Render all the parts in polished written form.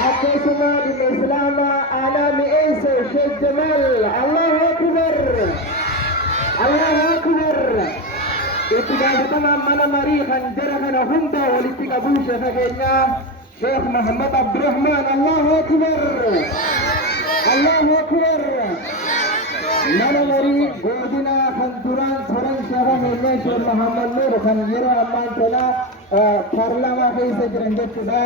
أعطيتنا بالإسلام أنا مئيس شيخ جمال. الله أكبر الله أكبر. اتقافتنا من مريخا جرخنا هندا والاتقابوش فكينا شيخ محمد عبد الرحمن. الله أكبر الله أكبر. من مريخ قودنا خنطران فرن شهر من شيخ محمد نور خنجر الله تعالى parlama keessa jiran jechuudha.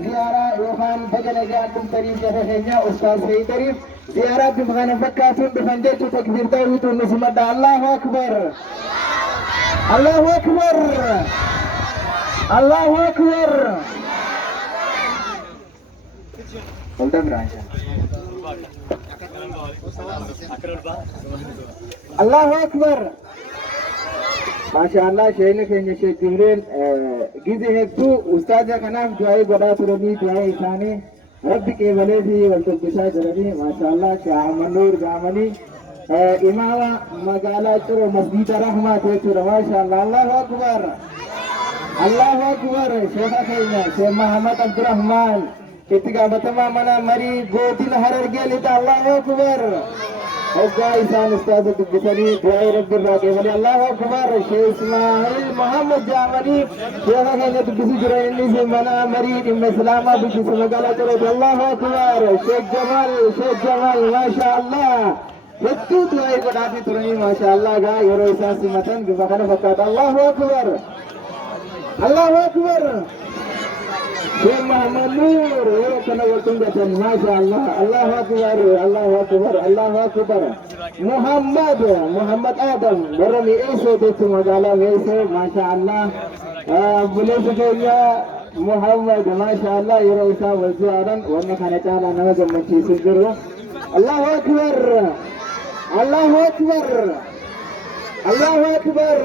Ziyaaraa yookaan bagana jaartum tarii jafa keenya ustaas Heydariif ziyaaraa bifa kana fakkaatuun dhufan jechuu takbiir daawwituun nuuf madda. Allahu akbar Allahu akbar Allahu akbar. Allahu akbar. माशाअल्लाह शेख ने शेख जिब्रील गिजे हेतु उस्ताद कनाफ दुआई बड़ा तुरनी दुआई खाने रब के वले भी वल्तो बिसा जरनी माशाअल्लाह शाह मनूर जामनी इमाम मगाला चरो मस्जिद रहमत है चरो माशाअल्लाह. अल्लाह अकबर अल्लाह अकबर. शेख खैना शेख मोहम्मद अब्दुल रहमान इतिका बतमा मना मरी गोदिन हरर गेली. अल्लाह अकबर. إنسان أستاذ الدكتوري دعاء رب الراقي ولي. الله أكبر. شيخ إسماعيل محمد جامري شيخ هنا تبصي جرائني زمانا مريد إم سلامة بجي سمقالة جرد. الله أكبر. شيخ جمال ما شاء الله يتو دعاء قداتي ترني ما شاء الله غا يرو إساسي متن بفقنا فقات. الله أكبر الله أكبر. شيخ محمد نور كنا وقتنا جتن ما شاء الله. الله أكبر الله أكبر الله أكبر. محمد آدم برمي إيسو تيتو مجالا إيسو ما شاء الله. بوليس كيا محمد ما شاء الله يرو إيسا والزيارن وانا كان تعالى نوزم من شيء سجره. الله أكبر الله أكبر الله أكبر.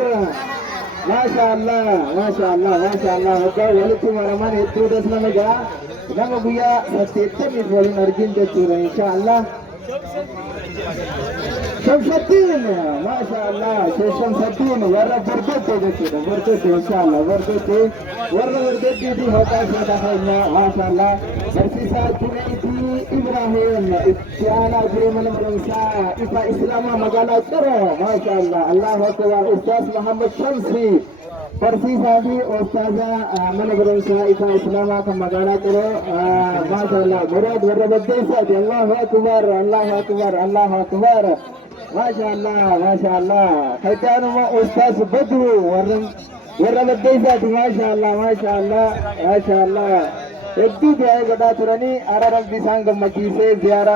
ما شاء الله ما شاء الله ما شاء الله. وقال ولكم ورمان يتودس نمجا نمو بيا ستيتمي فولي نرجين تشورا إن شاء الله. شمس الدين ما شاء الله شمس الدين ورا بردوتي تشورا بردوتي إن شاء الله بردوتي ورا بردوتي دي هوتا شادا خينا ما شاء الله. برسيسا جنيتي إبراهيم اتعانا جريمان مرمسا إفا إسلاما مقالا ترى ما شاء الله. الله أكبر. أستاذ محمد شمسي برسيسا دي أستاذا من مرمسا إفا إسلاما كمقالا ترى ما شاء الله. مراد ورا بديسا دي. الله أكبر الله أكبر الله أكبر. ما شاء الله ما شاء الله. خيتانو ما أستاذ بدو ورا بديسا دي. ما شاء الله ما شاء الله ما شاء الله. इतनी दिया गदा तुरनी आराम दिशांग मची से ज़ियारा.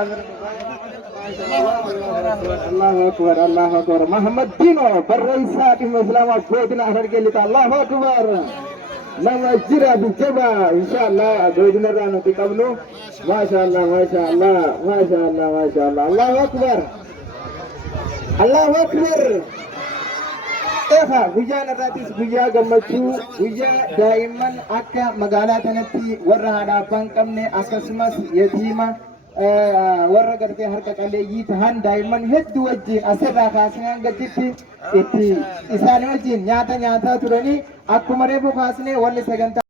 अल्लाह अकबर अल्लाह अकबर. मोहम्मद दिनो बर्रईसा की मुस्लिमा गोदन हर के लिए. अल्लाह अकबर. नमस्जिरा बिजबा इंशाअल्लाह गोदन रानो की कबलो. माशाअल्लाह माशाअल्लाह माशाअल्लाह माशाअल्लाह. अल्लाह अकबर अल्लाह Akbar. guyyaa irrattis guyyaa gammachuu guyyaa daa'imman akka magaalaa kanatti warra haadha abbaa hin qabne akkasumas yatiima warra gartee harka qalleeyyii tahan daa'imman hedduu wajjin asirraa kaasnee hanga jitti itti isaanii wajjin nyaata nyaataa turanii akkuma reefu kaasnee wanni sagantaa